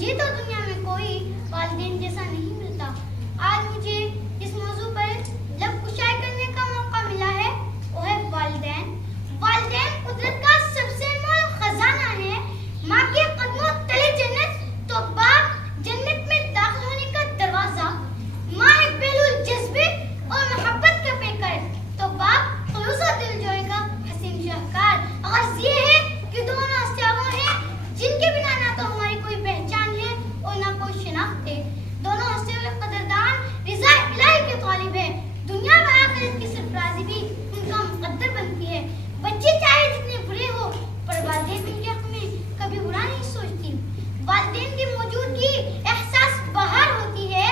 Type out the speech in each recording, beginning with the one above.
مجھے تو دنیا میں کوئی والدین جیسا نہیں ملتا. آج مجھے اس موضوع پر لب کشائی کرنے کا موقع ملا ہے، وہ ہے والدین. والدین قدرت کا سب سے انمول خزانہ ہے. ماں کے قدموں تلے جنت تو باپ جنت میں داخل ہونے کا دروازہ. ماں ہے بیلول جذبے اور محبت کا پیکر تو باپ خلوص و دلجوئی کا حسین شاہکار. غرض یہ ہے کہ دونوں ہستیاں وہ ہیں جن کے بنا نہ تو ہماری کوئی پہچان ہے اور نہ کوئی شناخت ہے. دونوں ہستیوں کے قدردان رضا الہی کے طالب ہے. دنیا و آخرت کی سرفرازی بھی ان کا مقدر بنتی ہے. بچے چاہے جتنے برے ہو پر والدین ان کے حق میں کبھی برا نہیں سوچتی. والدین کی موجودگی احساس بہار ہوتی ہے.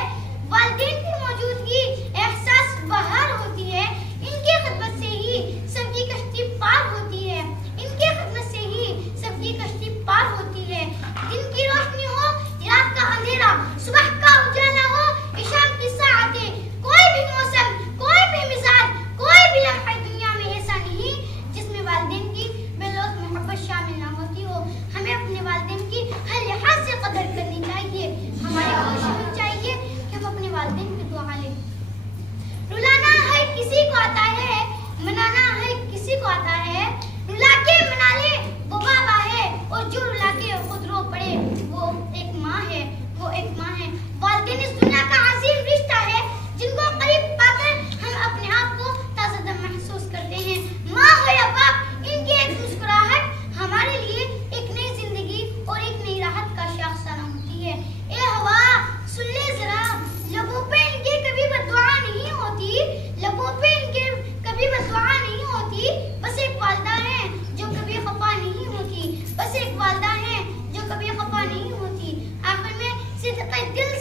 والدین کی موجودگی احساس بہار ہوتی ہے. ان کی خدمت سے ہی سب کی کشتی پار ہوتی ہے. ان کی خدمت سے ہی سب کی کشتی پار ہوتی ہے. دن کی روشنی ہو، رات کا اندھیرا، صبح کا اجالا ہو، شام کی ساعتیں، کوئی بھی موسم، کوئی بھی مزاج، کوئی بھی لمحہ دنیا میں ایسا نہیں جس میں والدین کی بے لوث محبت شامل نہ ہوتی ہو. ہمیں اپنے والدین کی ہر لحاظ سے قدر کرنی چاہیے. ہماری کوشش ہونی چاہیے کہ ہم اپنے والدین کی دعا لیں. رلانا ہر کسی کو آتا ہے، منانا ہر کسی کو آتا ہے. رلا کے منا لے وہ بابا ہے، اور جو رلا کے خود رو پڑے وہ ایک ماں ہے. وہ ایک ماں ہے. والدین اس دنیا کا عظیم رشتہ ہے جن کو قریب پا کر ہم اپنے آپ کو تازہ دم محسوس کرتے ہیں. ماں ہو یا باپ، ان کی ایک مسکراہٹ ہمارے لیے ایک نئی زندگی اور ایک نئی راحت کا شاخسانہ ہوتی ہے. اے ہوا سن لے ذرا، لبوں پہ ان کے کبھی بددعا نہیں ہوتی. لبوں پہ ان کے کبھی بددعا نہیں ہوتی. بس ایک والدہ ہے جو کبھی خفا نہیں ہوتی. بس ایک والدہ ہے جو کبھی خفا نہیں ہوتی. آخر میں صدقہ دل